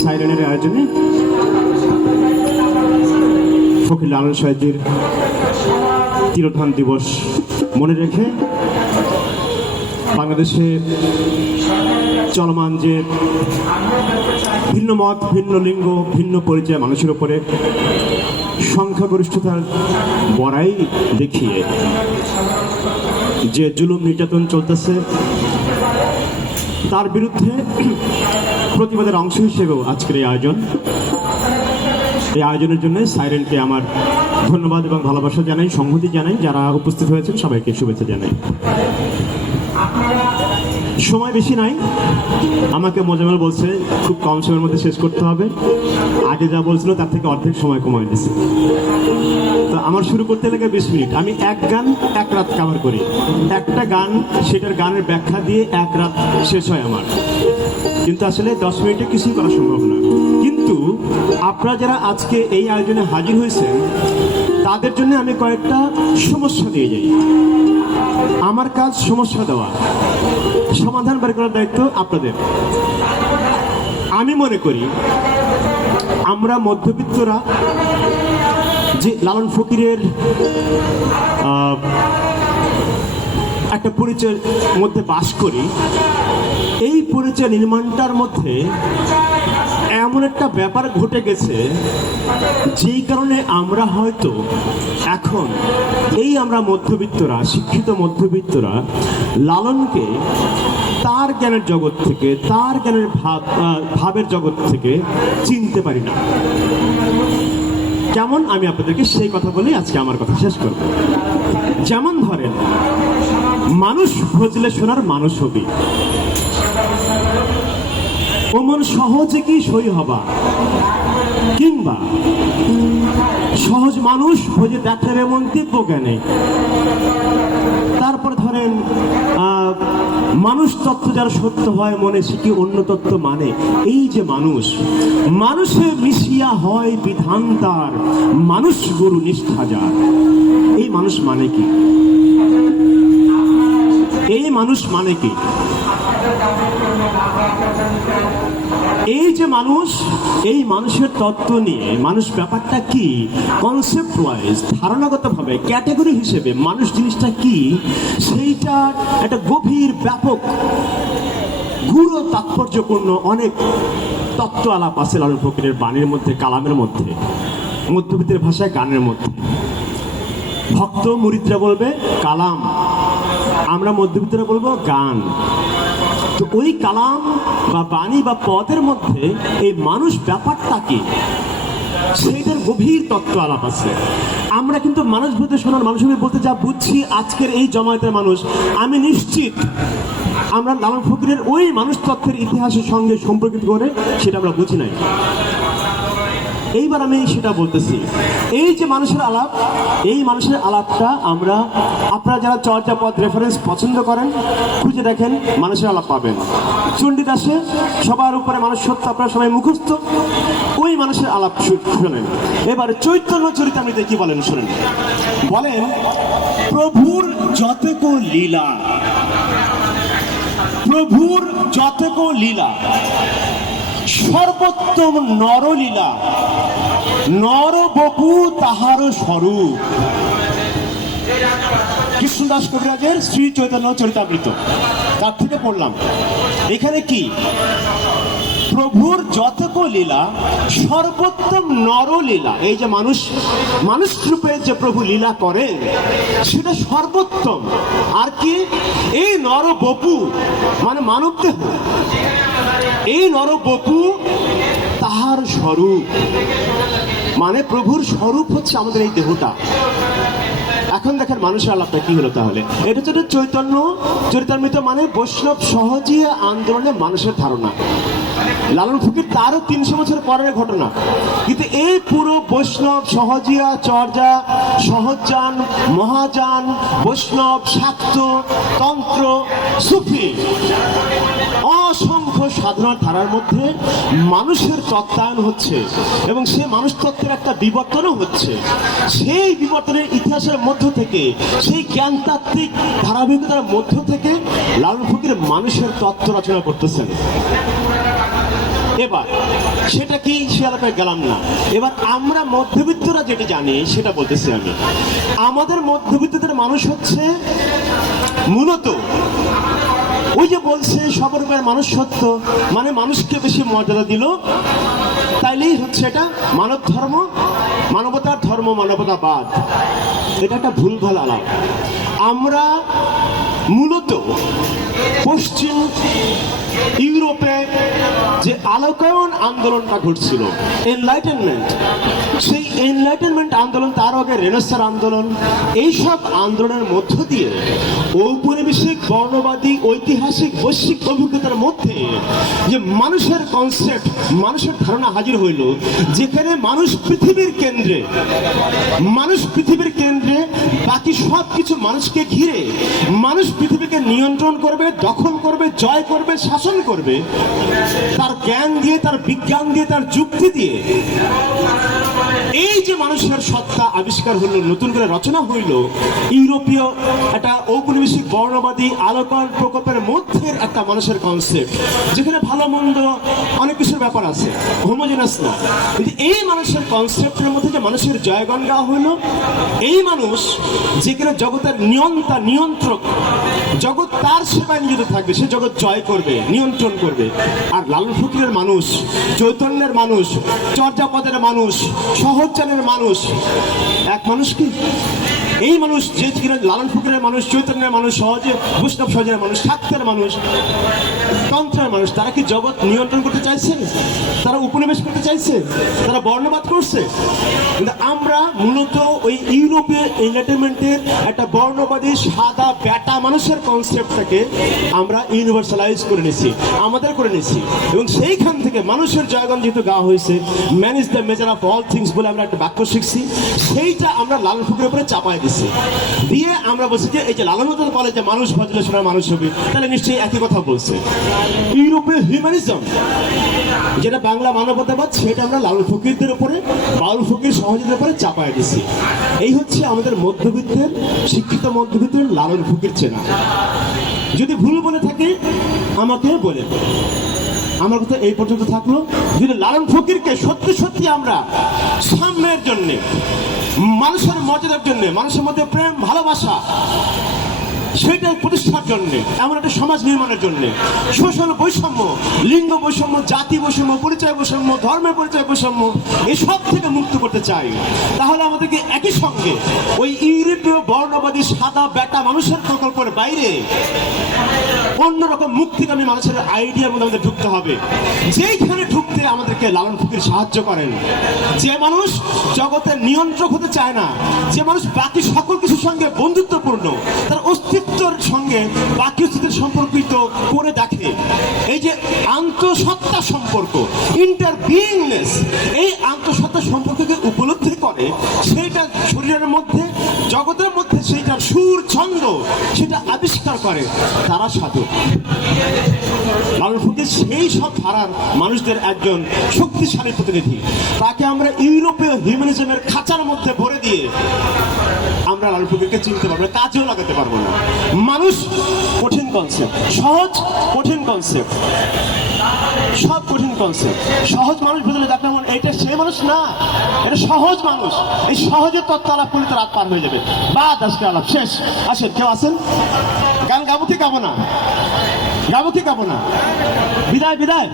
সাইরেনের আয়োজনে ফকির লালন সাহেবের তিরোধান দিবস মনে রেখে বাংলাদেশে চলমান যে ভিন্ন মত, ভিন্ন লিঙ্গ, ভিন্ন পরিচয় মানুষের উপরে সংখ্যাগরিষ্ঠতার বড়াই দেখিয়ে যে জুলুম নির্যাতন চলতেছে তার বিরুদ্ধে প্রতিবাদের অংশ হিসেবেও আজকের এই আয়োজনের জন্য সাইরেনকে আমার ধন্যবাদ এবং ভালোবাসা জানাই, সংহতি জানাই। যারা উপস্থিত হয়েছেন সবাইকে শুভেচ্ছা জানাই। সময় বেশি নাই, আমাকে মোজামেল বলছে খুব কম সময়ের মধ্যে শেষ করতে হবে। আগে যা বলছিল তার থেকে অর্ধেক সময় কমায় দিচ্ছে। তো আমার শুরু করতে লাগে 20 মিনিট। আমি এক গান এক রাত কভার করি, একটা গান সেটার গানের ব্যাখ্যা দিয়ে এক রাত শেষ হয় আমার। কিন্তু আসলে 10 মিনিটে কিছুই করা সম্ভব না। কিন্তু আপনারা যারা আজকে এই আয়োজনে হাজির হয়েছেন তাদের জন্য আমি কয়েকটা সমস্যা দিয়ে যাই। আমার কাজ সমস্যা দেওয়া, সমাধান বের করার দায়িত্ব আপনাদের। আমি মনে করি আমরা মধ্যবিত্তরা যে লালন ফকিরের একটা পরিচয়ের মধ্যে বাস করি, এই পরিচয় নির্মাণটার মধ্যে এমন একটা ব্যাপার ঘটে গেছে যেই কারণে আমরা হয়তো এখন আমরা মধ্যবিত্তরা, শিক্ষিত মধ্যবিত্তরা লালনকে তার জ্ঞানের জগৎ থেকে, তার জ্ঞানের ভাবের জগৎ থেকে চিনতে পারি না। কেমন, আমি আপনাদেরকে সেই কথা বলে আজকে আমার কথা শেষ করব। যেমন ধরেন, মানুষ ভজলে শোনার মানুষ হবি, ওমন সহজে কি সই হবা, কিংবা সহজ মানুষ ভোজে দেখার এমন দিব্য জ্ঞানে। তারপর ধরেন, মানুষ তত্ত্ব যার সত্য হয় মনে শিখি অন্য তত্ত্ব মানে। এই যে মানুষে মিশিয়া হয় বিধান তার, মানুষ গুরু নিষ্ঠা যার। এই মানুষ মানে কি? এই মানুষ মানে কি? এই যে মানুষ, এই মানুষের তত্ত্ব নিয়ে মানুষ ব্যাপারটা কি, কনসেপ্ট ওয়াইজ, ধারণাগতভাবে, ক্যাটাগরি হিসেবে মানুষ জিনিসটা কি, সেইটা একটা গভীর, ব্যাপক, গূঢ়, তাৎপর্যপূর্ণ অনেক তত্ত্ব আলাপ আছে লালন ফকিরের বাণীর মধ্যে, কালামের মধ্যে, মধ্যবিত্তের ভাষায় গানের মধ্যে। ভক্ত মুরিদরা বলবে কালাম, আমরা মধ্যবিত্তরা বলবো গান। তো ওই কালাম বা বাণী বা পদের মধ্যে এই মানুষ ব্যাপারটা কি, সেইটার গভীর তত্ত্ব আলাপ আছে। আমরা কিন্তু মানুষ বলতে শোনার মানুষ বলতে যা বুঝছি আজকের এই জমায়েতের মানুষ, আমি নিশ্চিত আমরা লালন ফকিরের ওই মানুষ তত্ত্বের ইতিহাসের সঙ্গে সম্পর্কিত করে সেটা আমরা বুঝি নাই। এইবার আমি সেটা বলতেছি, এই যে মানুষের আলাপ, এই মানুষের আলাপটা আমরা, আপনারা যারা চর্যাপদ রেফারেন্স পছন্দ করেন খুঁজে দেখেন, মানুষের আলাপ পাবেন। চণ্ডীদাসে সবার উপরে মানুষ সত্য, আপনারা সবাই মুখস্থ, ওই মানুষের আলাপ শোনেন। এবার চৈতন্য চরিতামৃতে কি বলেন শোনেন। বলেন, প্রভুর যতক লীলা, প্রভুর যতক লীলা সর্বোত্তম নরলীলা, নর বপু তাহার স্বরূপ। কৃষ্ণদাস কবিরাজের শ্রী চৈতন্য চরিতামৃত, তার থেকে পড়লাম। এখানে কি, প্রভুর যতক লীলা সর্বোত্তম নরলীলা। এই যে মানুষ রূপে যে প্রভু লীলা করেন সেটা সর্বোত্তম। আর কি, এই নর বপু মানে মানব দেহ, এই নর বপু তাহার স্বরূপ মানে প্রভুর স্বরূপ হচ্ছে আমাদের এই দেহটা। এখন দেখেন মানুষের আলাপটা কি হলো তাহলে। এটা হচ্ছে চৈতন্য চরিতামৃত মানে বৈষ্ণব সহজীয় আন্দোলনে মানুষের ধারণা। লালন ফকির তারও 300 বছর পরের ঘটনা, কিন্তু এই পুরো বৈষ্ণব সহজিয়া চর্যা সহজান মহাযান বৈষ্ণব শাক্ত তন্ত্র সুফি অসংখ্য সাধনার ধারার মধ্যে মানুষের তত্ত্বায়ন হচ্ছে এবং সে মানুষ তত্ত্বের একটা বিবর্তনও হচ্ছে। সেই বিবর্তনের ইতিহাসের মধ্য থেকে, সেই জ্ঞানতাত্ত্বিক ধারাবাহিকতার মধ্য থেকে লালন ফকির মানুষের তত্ত্ব রচনা করতেছেন। এবার সেটা কি সে এলাকায় গেলাম না। এবার আমরা মধ্যবিত্তরা যেটা জানি সেটা বলতেছি আমি। আমাদের মধ্যবিত্তদের মানুষ হচ্ছে মূলত ওই যে বলছে সবরূপের মানুষ সত্য, মানে মানুষকে বেশি মর্যাদা দিল তাইলেই হচ্ছে এটা মানব ধর্ম, মানবতার ধর্ম, মানবতাবাদ। এটা একটা ভুলভাল আলাপ। আমরা মূলত পশ্চিম ইউরোপে যে আলোকায়ন আন্দোলনটা ঘটছিল, এনলাইটেনমেন্ট, সেই এনলাইটেনমেন্ট আন্দোলন, তার আগে রেনেসাঁ আন্দোলন, এইসব আন্দোলনের মধ্য দিয়ে ঔপনিবেশিক বর্ণবাদী ঐতিহাসিক বৈশ্বিক অভিজ্ঞতার মধ্যে যে মানুষের কনসেপ্ট, মানুষের ধারণা হাজির হইল, যেখানে মানুষ পৃথিবীর কেন্দ্রে, মানুষ পৃথিবীর কেন্দ্রে, বাকি সব কিছু মানুষকে ঘিরে, মানুষ পৃথিবীকে নিয়ন্ত্রণ করবে, দখল করবে, জয় করবে, শাসন করবে, তার জ্ঞান দিয়ে, তার বিজ্ঞান দিয়ে, তার যুক্তি দিয়ে। এই যে মানুষের সত্তা আবিষ্কার হইল, নতুন করে রচনা হইল, ইউরোপীয় একটা ঔপনিবেশিক বর্ণবাদী আলোকন প্রকল্পের মধ্যে একটা মানুষের কনসেপ্ট, যেখানে ভালো মন্দ অনেক কিছুর ব্যাপার আছে, হোমোজেনাস না। কিন্তু এই মানুষের কনসেপ্টের মধ্যে যে মানুষের জয়গান গাওয়া হইল, এই মানুষ যেখানে জগতের নিয়ন্তা নিয়ন্ত্রক, জগৎ তার সেবায় নিয়োজিত থাকবে, সে জগৎ জয় করবে, নিয়ন্ত্রণ করবে। আর লালন ফকিরের মানুষ, চৈতন্যের মানুষ, চর্যাপদের মানুষ, সহজানের মানুষ এক মানুষ কি? এই মানুষ যে কিনা লালন ফকিরের মানুষ, চৈতন্যের মানুষ, সহজে বৈষ্ণব সহজের মানুষ, শাক্তের মানুষ, তন্ত্রের মানুষ, তারা কি জগৎ নিয়ন্ত্রণ করতে চাইছে? তারা উপনিবেশ করতে চাইছে? তারা বর্ণবাদ করছে? কিন্তু আমরা মূলত ওই ইউরোপীয় এন্টারটেনমেন্টের একটা বর্ণবাদী সাদা ব্যাটা মানুষের কনসেপ্টটাকে আমরা ইউনিভার্সালাইজ করে নিয়েছি, আমাদের করে নিয়েছি। এবং সেইখান থেকে মানুষের জয়গান যেহেতু গাওয়া হয়েছে, man is the measure of all things বলে আমরা একটা বাক্য শিখছি, সেইটা আমরা লালন ফকিরের উপরে চাপাই দিচ্ছি। দিয়ে আমরা বলছি যে এই যে লালন বলে যে মানুষ ভজলে শোনা মানুষ হবে, তাহলে নিশ্চয়ই একই কথা বলছে। ইউরোপীয় হিউম্যানিজম যেটা বাংলা মানবতাবাদ, সেটা আমরা লালন ফকিরদের উপরে, লালন ফকির সহজের উপরে চাপাই দিচ্ছি। এই হচ্ছে আমাদের মধ্যবিত্তের, শিক্ষিত মধ্যবিত্তের লালন ফকির চেনা। যদি ভুল বলে থাকে আমাকে বলে। আমার কথা এই পর্যন্ত থাকলো। যদি লালন ফকিরকে সত্যি সত্যি আমরা সাম্যের জন্য, মানুষের মর্যাদার জন্য, মানুষের মধ্যে প্রেম ভালোবাসা সেটাই প্রতিষ্ঠার জন্য, এমন একটা সমাজ নির্মাণের জন্য, শোষণ বৈষম্য, লিঙ্গ বৈষম্য, জাতি বৈষম্য, পরিচয় বৈষম্য, ধর্মের পরিচয় বৈষম্য, এসব থেকে মুক্ত করতে চাই, তাহলে আমাদেরকে একই সঙ্গে ওই ইউরোপীয় বর্ণবাদী সাদা ব্যাটা মানুষের প্রকল্পের বাইরে অন্যরকম মুক্তিগামী মানুষের আইডিয়ার মধ্যে আমাদের ঢুকতে হবে। যেইখানে ঢুকতে আমাদেরকে লালন ফকির সাহায্য করেন। যে মানুষ জগতের নিয়ন্ত্রক হতে চায় না, যে মানুষ বাকি সকল কিছুর সঙ্গে বন্ধুত্বপূর্ণ, তার অস্তিত্বের সঙ্গে বাকি অস্তিত্বের সম্পর্কিত করে দেখে, এই যে আন্তঃসত্তা সম্পর্ক, ইন্টার বিইংনেস, এই আন্তঃসত্তা সম্পর্ককে উপলব্ধি করে, সেইটা শরীরের মধ্যে, জগতের মধ্যে সেইটার সুর ছন্দ সেটা আবিষ্কার করে, তারা সাধক। লালন ফকির সেই সব ধারার মানুষদের একজন শক্তিশালী প্রতিনিধি। তাকে আমরা ইউরোপীয় হিউম্যানিজমের খাঁচার মধ্যে ভরে দিয়ে আমরা লালন ফকিরকে চিনতে পারবো না, কাজেও লাগাতে পারবো না। মানুষ কঠিন কনসেপ্ট, সহজ কঠিন কনসেপ্ট, সব কঠিন কনসেপ্ট। সহজ মানুষ বদলে দেখলাম এটা সে মানুষ না, এটা সহজ মানুষ। এই সহজে তত্ত্ব আলাপ করলে তো রাত পার হয়ে যাবে। বাদ, আজকে আলাপ শেষ। আসেন, কেউ আসেন? গান গাবো কি গাবো না? গাবো কি গাবো না? বিদায় বিদায়।